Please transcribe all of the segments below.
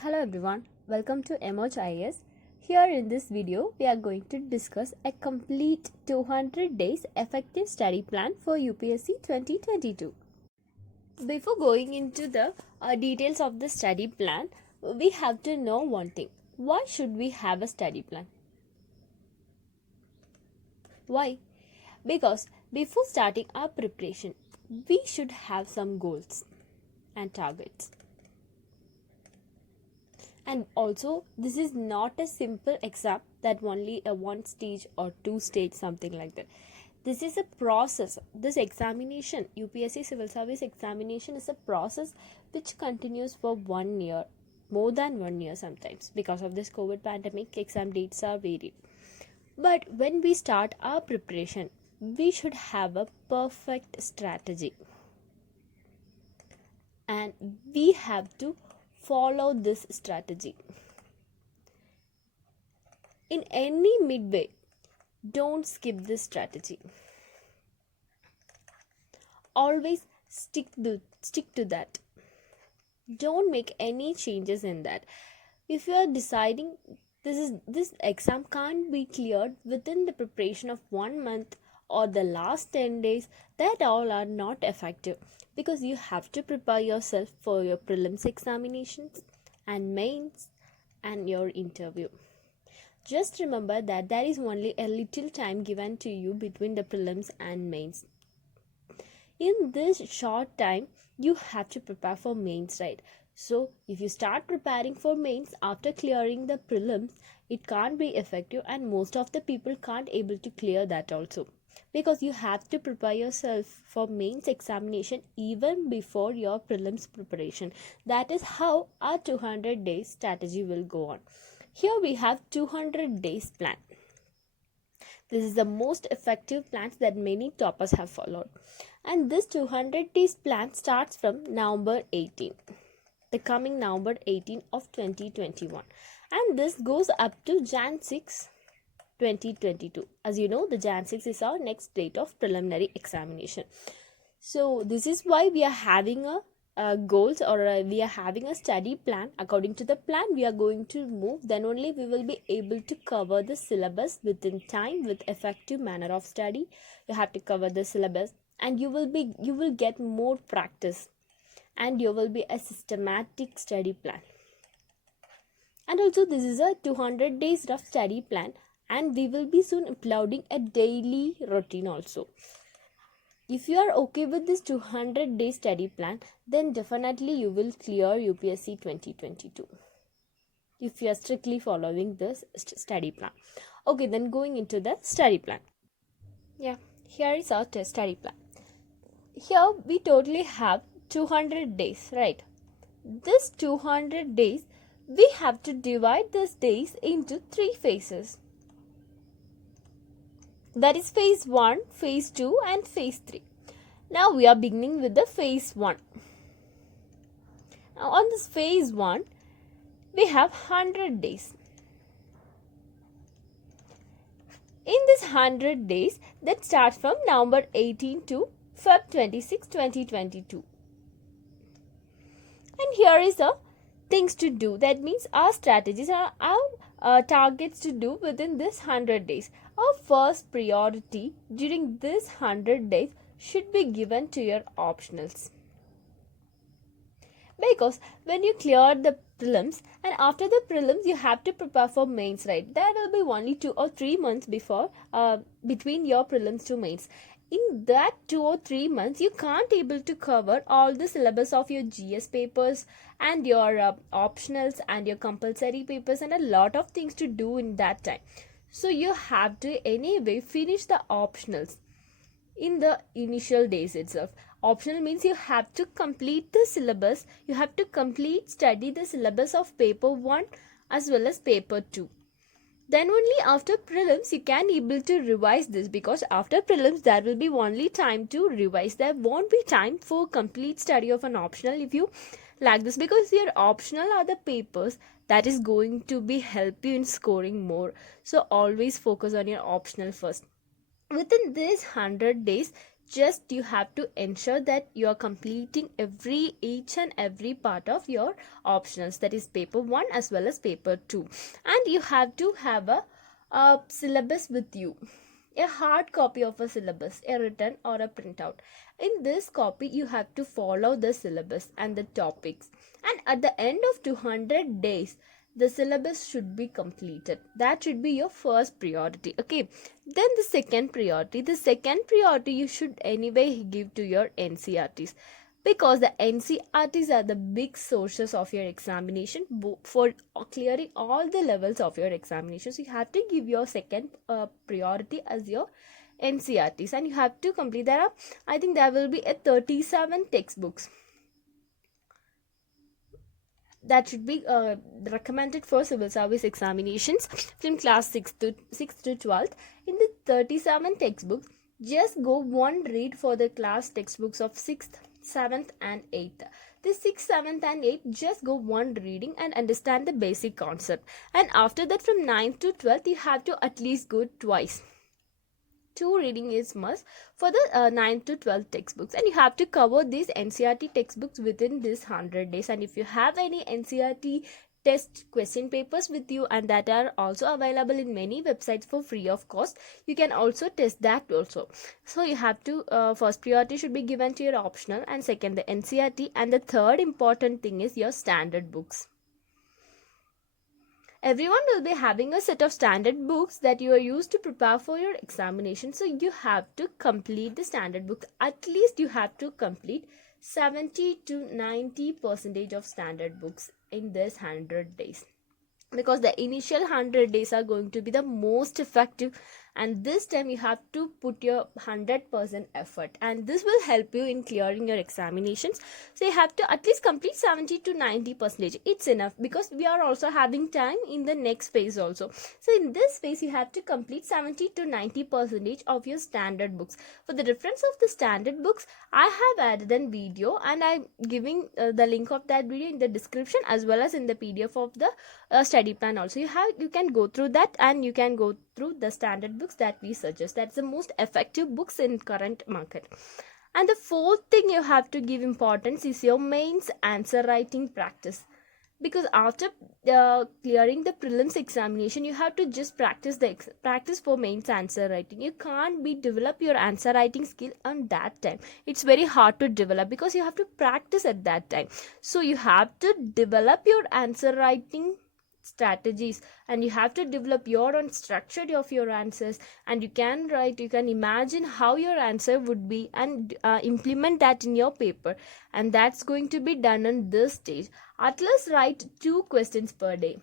Hello everyone, welcome to MHIS. Here in this video, we are going to discuss a complete 200 days effective study plan for UPSC 2022. Before going into the details of the study plan, we have to know one thing. Why should we have a study plan? Why? Because before starting our preparation, we should have some goals and targets. And also, this is not a simple exam that only a one stage or two stage, something like that. This is a process. This examination, UPSC Civil Service examination, is a process which continues for 1 year, more than 1 year sometimes. Because of this COVID pandemic, exam dates are varied. But when we start our preparation, we should have a perfect strategy. And we have to follow this strategy. In any midway, don't skip this strategy. Always stick to that. Don't make any changes in that. If you are deciding this exam can't be cleared within the preparation of 1 month or the last 10 days, that all are not effective, because you have to prepare yourself for your prelims examinations and mains and your interview. Just remember that there is only a little time given to you between the prelims and mains. In this short time, you have to prepare for mains, right? So if you start preparing for mains after clearing the prelims, it can't be effective, and most of the people can't able to clear that also, because you have to prepare yourself for mains examination even before your prelims preparation. That is how our 200 days strategy will go on. Here we have 200 days plan. This is the most effective plans that many toppers have followed. And this 200 days plan starts from November 18, the coming November 18 of 2021. And this goes up to Jan 6, 2022. As you know, the Jan 6 is our next date of preliminary examination. So this is why we are having a goals, or we are having a study plan. According to the plan we are going to move, then only we will be able to cover the syllabus within time with effective manner of study. You have to cover the syllabus, and you will get more practice, and you will be a systematic study plan. And also, this is a 200 days rough study plan, and we will be soon uploading a daily routine also. If you are okay with this 200 day study plan, then definitely you will clear UPSC 2022 if you are strictly following this study plan. Okay, then going into the study plan. Yeah, here is our study plan. Here we totally have 200 days, right? This 200 days, we have to divide these days into 3 phases. That is phase 1, phase 2 and phase 3. Now we are beginning with the phase 1. Now on this phase 1, we have 100 days. In this 100 days, that starts from November 18 to Feb 26, 2022. And here is the things to do. That means our strategies are our targets to do within this 100 days. Our first priority during this 100 days should be given to your optionals. Because when you clear the prelims, and after the prelims you have to prepare for mains, right? There will be only 2 or 3 months between your prelims to mains. In that 2 or 3 months, you can't able to cover all the syllabus of your GS papers and your optionals and your compulsory papers, and a lot of things to do in that time. So you have to anyway finish the optionals in the initial days itself. Optional means you have to complete the syllabus. You have to study the syllabus of paper 1 as well as paper 2. Then only after prelims you can able to revise this, because after prelims there will be only time to revise. There won't be time for complete study of an optional if you lack this, because your optional are the papers that is going to be help you in scoring more. So always focus on your optional first. Within these 100 days, Just you have to ensure that you are completing each and every part of your optionals, that is paper 1 as well as paper 2. And you have to have a syllabus with you, a hard copy of a syllabus, a written or a printout. In this copy you have to follow the syllabus and the topics, and at the end of 200 days the syllabus should be completed. That should be your first priority. Okay, then the second priority you should anyway give to your NCRTs, because the NCRTs are the big sources of your examination for clearing all the levels of your examination. So you have to give your second priority as your NCRTs, and you have to complete. I think there will be a 37 textbooks that should be recommended for civil service examinations from class 6th to 12th. In the 37 textbooks, just go one read for the class textbooks of 6th, 7th and 8th. The 6th, 7th and 8th, just go one reading and understand the basic concept. And after that, from 9th to 12th, you have to at least go twice. 2 reading is must for the 9th to 12th textbooks, and you have to cover these NCRT textbooks within this 100 days. And if you have any NCRT test question papers with you, and that are also available in many websites for free of cost, you can also test that also. So you have to first priority should be given to your optional, and second the NCRT, and the third important thing is your standard books. Everyone will be having a set of standard books that you are used to prepare for your examination. So you have to complete the standard books. At least you have to complete 70 to 90% of standard books in this 100 days. Because the initial 100 days are going to be the most effective, and this time you have to put your 100% effort, and this will help you in clearing your examinations. So you have to at least complete 70 to 90%. It's enough, because we are also having time in the next phase also. So in this phase you have to complete 70 to 90% of your standard books. For the reference of the standard books, I have added a video, and I'm giving the link of that video in the description, as well as in the PDF of the study plan also. You can go through that, and you can go through the standard books that we suggest. That's the most effective books in current market. And the fourth thing you have to give importance is your mains answer writing practice, because after clearing the prelims examination, you have to just practice for mains answer writing. You can't develop your answer writing skill on that time. It's very hard to develop, because you have to practice at that time. So you have to develop your answer writing strategies, and you have to develop your own structure of your answers, and you can imagine how your answer would be, and implement that in your paper. And that's going to be done on this stage. At least write 2 questions per day.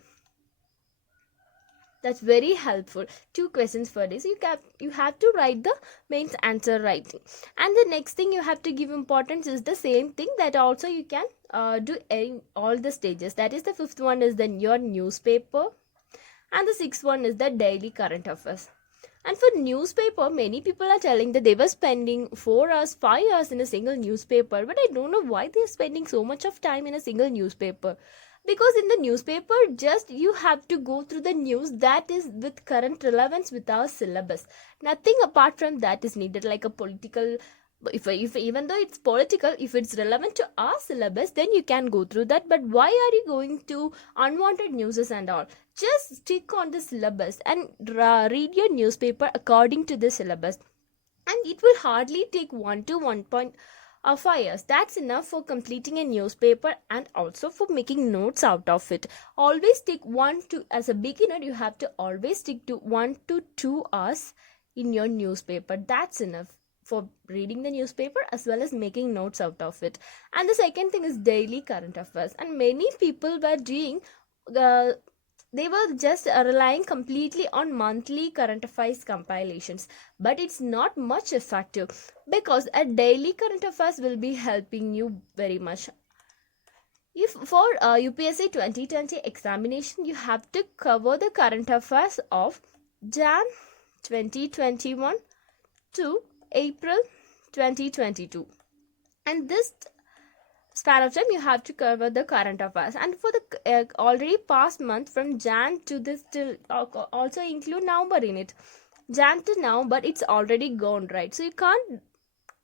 That's very helpful. 2 questions per day. So you have to write the mains answer writing. And the next thing you have to give importance is the same thing that also you can do in all the stages. That is, the 5th one is then your newspaper, and the 6th one is the daily current affairs. And for newspaper, many people are telling that they were spending 4 hours, 5 hours in a single newspaper. But I don't know why they are spending so much of time in a single newspaper. Because in the newspaper, just you have to go through the news that is with current relevance with our syllabus. Nothing apart from that is needed, like a political, if even though it's political, if it's relevant to our syllabus, then you can go through that. But why are you going to unwanted newses and all? Just stick on the syllabus and read your newspaper according to the syllabus, and it will hardly take 1 to 1.5 years. That's enough for completing a newspaper, and also for making notes out of it. Always take as a beginner, you have to always stick to 1 to 2 hours in your newspaper. That's enough for reading the newspaper as well as making notes out of it. And the second thing is daily current affairs. And many people were doing they were just relying completely on monthly current affairs compilations, but it's not much effective, because a daily current affairs will be helping you very much. If for UPSC 2020 examination, you have to cover the current affairs of Jan 2021 to April 2022, and this span of time you have to cover the current affairs. And for the already past month, from Jan to this till also include November in it. Jan to November, it's already gone, right? So you can't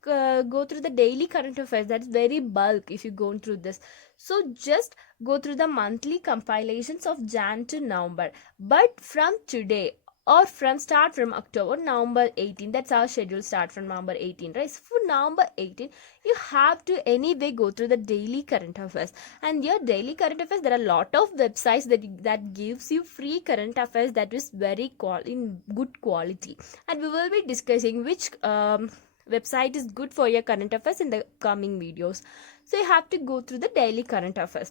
go through the daily current affairs. That's very bulk if you go through this. So just go through the monthly compilations of Jan to November. But from today, or start from October, November 18, that's our schedule, start from November 18, right? So for November 18, you have to anyway go through the daily current affairs. And your daily current affairs, there are a lot of websites that gives you free current affairs that is very in good quality. And we will be discussing which website is good for your current affairs in the coming videos. So you have to go through the daily current affairs.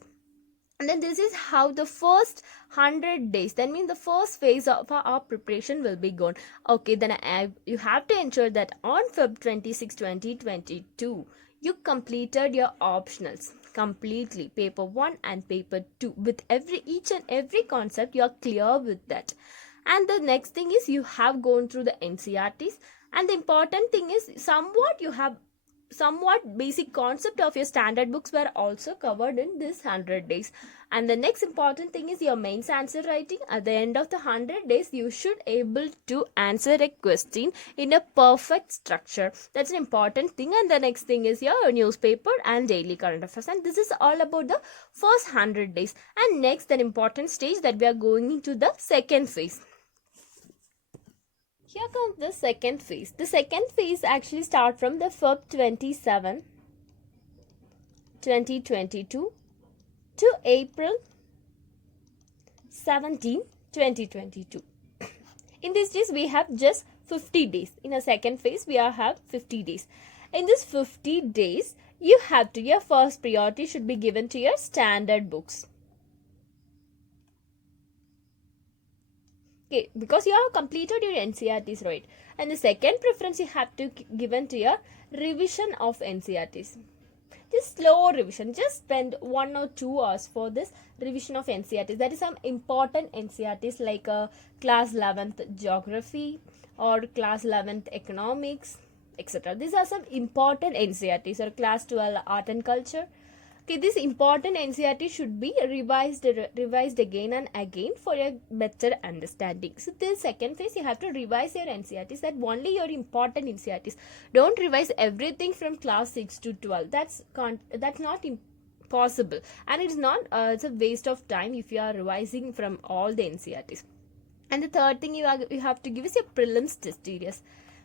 And then this is how the first 100 days, that means the first phase of our preparation will be gone. Okay, then you have to ensure that on Feb 26, 2022, you completed your optionals completely, paper 1 and paper 2, with each and every concept you are clear with that. And the next thing is you have gone through the NCERTs, and the important thing is somewhat basic concept of your standard books were also covered in this 100 days. And the next important thing is your mains answer writing. At the end of the 100 days, you should able to answer a question in a perfect structure. That's an important thing. And the next thing is your newspaper and daily current affairs. And this is all about the first 100 days. And next, an important stage that we are going into the second phase. Here comes the second phase. The second phase actually starts from the Feb 27, 2022 to April 17, 2022. In these days, we have just 50 days. In a second phase, we have 50 days. In this 50 days, your first priority should be given to your standard books. Okay, because you have completed your NCERTs, right? And the second preference you have to given to your revision of NCERTs. Just slow revision. Just spend 1 or 2 hours for this revision of NCERTs. That is some important NCERTs like class 11th geography or class 11th economics, etc. These are some important NCERTs, or class 12 art and culture. Okay, this important NCERT should be revised again and again for a better understanding. So this second phase, you have to revise your NCERTs, that only your important NCERTs. Don't revise everything from class 6 to 12. That's not possible, and it's not it's a waste of time if you are revising from all the NCERTs. And the third thing you have to give is your prelims test series.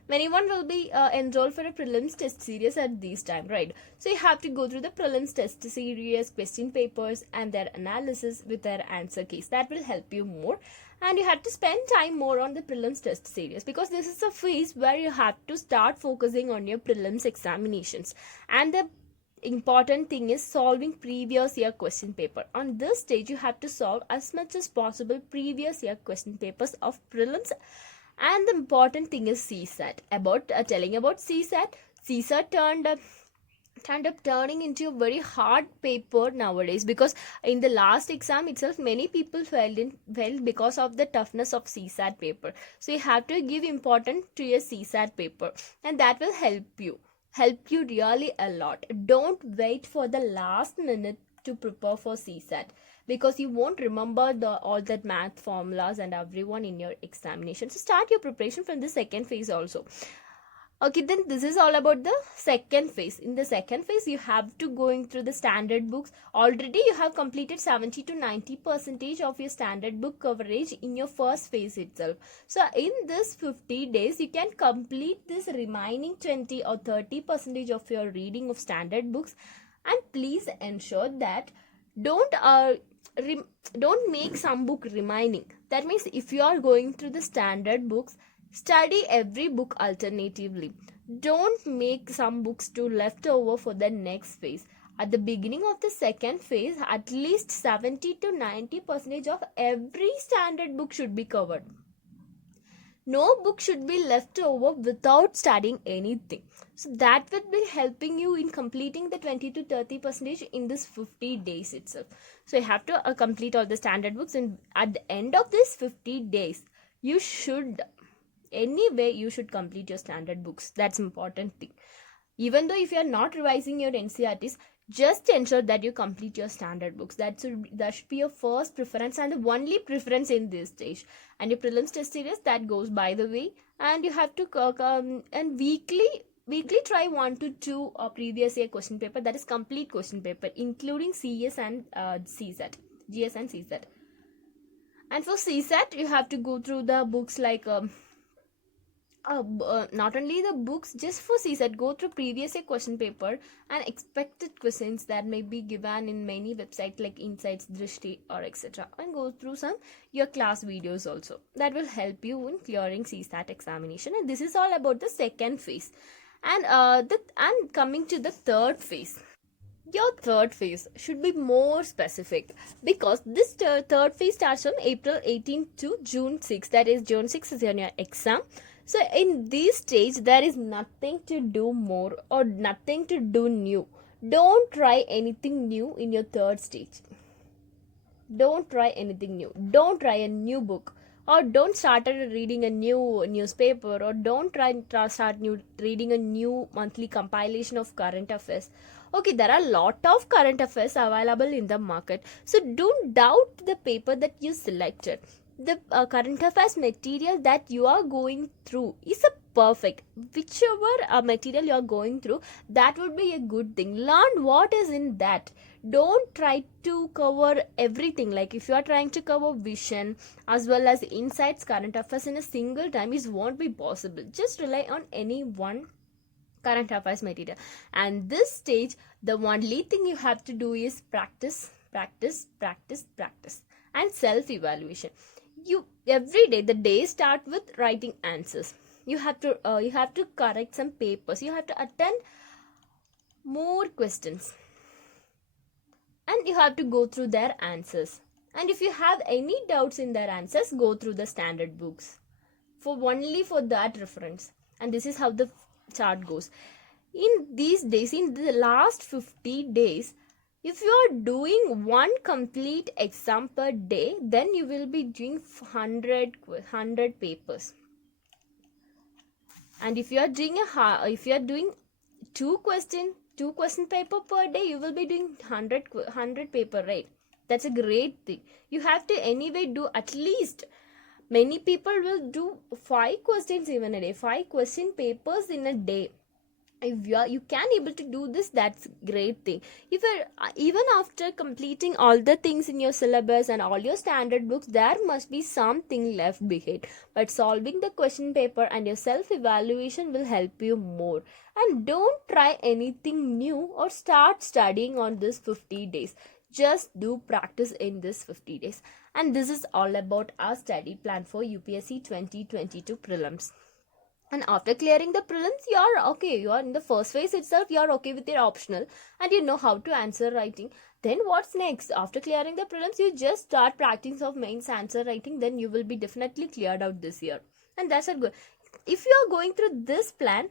Anyone will be enrolled for a prelims test series at this time, right? So you have to go through the prelims test series, question papers and their analysis with their answer keys. That will help you more. And you have to spend time more on the prelims test series, because this is a phase where you have to start focusing on your prelims examinations. And the important thing is solving previous year question paper. On this stage, you have to solve as much as possible previous year question papers of prelims. And the important thing is CSAT. Telling about CSAT, CSAT turned up turning into a very hard paper nowadays, because in the last exam itself, many people failed because of the toughness of CSAT paper. So you have to give importance to your CSAT paper, and that will help you really a lot. Don't wait for the last minute to prepare for CSAT, because you won't remember all that math formulas and everyone in your examination. So start your preparation from the second phase also. Okay, then this is all about the second phase. In the second phase, you have to going through the standard books. Already you have completed 70 to 90% of your standard book coverage in your first phase itself. So in this 50 days, you can complete this remaining 20 or 30% of your reading of standard books. And please ensure that don't make some book remaining. That means if you are going through the standard books, study every book alternatively. Don't make some books to left over for the next phase. At the beginning of the second phase, at least 70 to 90% of every standard book should be covered. No book should be left over without studying anything. So that will be helping you in completing the 20 to 30% in this 50 days itself. So you have to complete all the standard books, and at the end of this 50 days, you should complete your standard books. That's important thing. Even though if you are not revising your NCERTs, just ensure that you complete your standard books. That should be your first preference and the only preference in this stage. And your prelims test series, that goes by the way. And you have to and weekly weekly try 1 to 2 previous year question paper, that is complete question paper, including CS and CSAT, GS and CSAT. And for CSAT, you have to go through the books like not only the books, just for CSAT, go through previous year question paper and expected questions that may be given in many websites like Insights, Drishti, or etc. And go through some your class videos also. That will help you in clearing CSAT examination. And this is all about the second phase. And coming to the third phase. Your third phase should be more specific, because this third phase starts from April 18th to June 6th. That is, June 6th is your exam. So in this stage, there is nothing to do more or nothing to do new. Don't try anything new in your third stage. Don't try anything new. Don't try a new book, or don't start reading a new newspaper, or don't start reading a new monthly compilation of current affairs. Okay, there are a lot of current affairs available in the market, so don't doubt the paper that you selected. The current affairs material that you are going through is a perfect. Whichever material you are going through, that would be a good thing. Learn what is in that. Don't try to cover everything. Like if you are trying to cover vision as well as insights, current affairs in a single time, it won't be possible. Just rely on any one current affairs material. And this stage, the only thing you have to do is practice, and self-evaluation. You every day, the day start with writing answers. You have to correct some papers. You have to attend more questions, and you have to go through their answers. And if you have any doubts in their answers, go through the standard books only for that reference. And this is how the chart goes. In these days, in the last 50 days, if you are doing one complete exam per day, then you will be doing 100 papers. And if you are doing two question paper per day, you will be doing 100 paper, right? That's a great thing. You have to anyway do at least, many people will do 5 questions even a day, 5 question papers in a day. If you can able to do this, that's great thing. If you're even after completing all the things in your syllabus and all your standard books, there must be something left behind, but solving the question paper and your self evaluation will help you more. And don't try anything new or start studying on this 50 days. Just do practice in this 50 days. And this is all about our study plan for UPSC 2022 prelims. And after clearing the prelims, you are in the first phase itself, you are okay with your optional, and you know how to answer writing. Then what's next? After clearing the prelims, you just start practice of mains answer writing. Then you will be definitely cleared out this year. And that's a good. If you are going through this plan,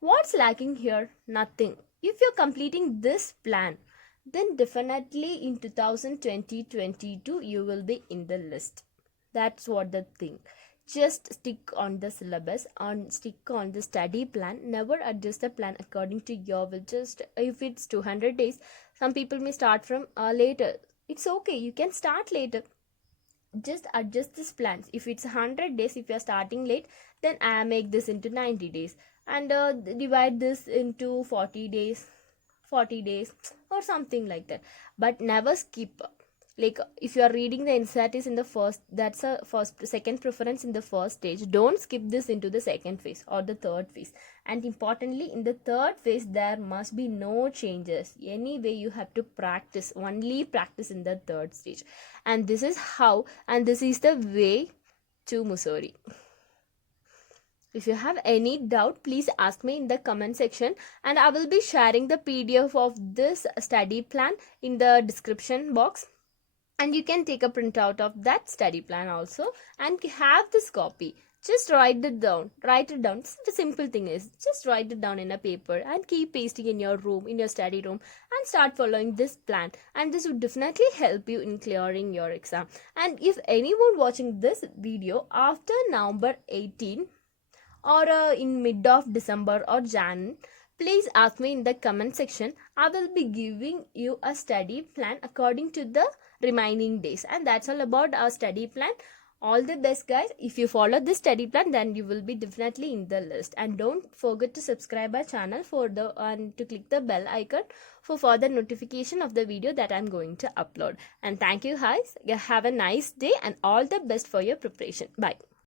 what's lacking here? Nothing. If you're completing this plan, then definitely in 2022 you will be in the list. That's what the thing. Just stick on the syllabus and stick on the study plan. Never adjust the plan according to your will. Just if it's 200 days, some people may start from later. It's okay, you can start later. Just adjust this plans. If it's 100 days, if you're starting late, then I make this into 90 days and divide this into 40 days or something like that. But never skip. Like if you are reading the NCERTs in the first, that's a second preference in the first stage. Don't skip this into the second phase or the third phase. And importantly, in the third phase, there must be no changes. Anyway, you have to practice, only practice in the third stage. And this is how, and this is the way to Mussoorie. If you have any doubt, please ask me in the comment section, and I will be sharing the PDF of this study plan in the description box. And you can take a printout of that study plan also and have this copy. Just write it down. The simple thing is just write it down in a paper and keep pasting in your room, in your study room, and start following this plan. And this would definitely help you in clearing your exam. And if anyone watching this video after November 18 or in mid of December or Jan, please ask me in the comment section. I will be giving you a study plan according to the remaining days. And that's all about our study plan All the best, guys. If you follow this study plan, then you will be definitely in the list. And don't forget to subscribe our channel and to click the bell icon for further notification of the video that I'm going to upload. And thank you, guys. Have a nice day and all the best for your preparation. Bye.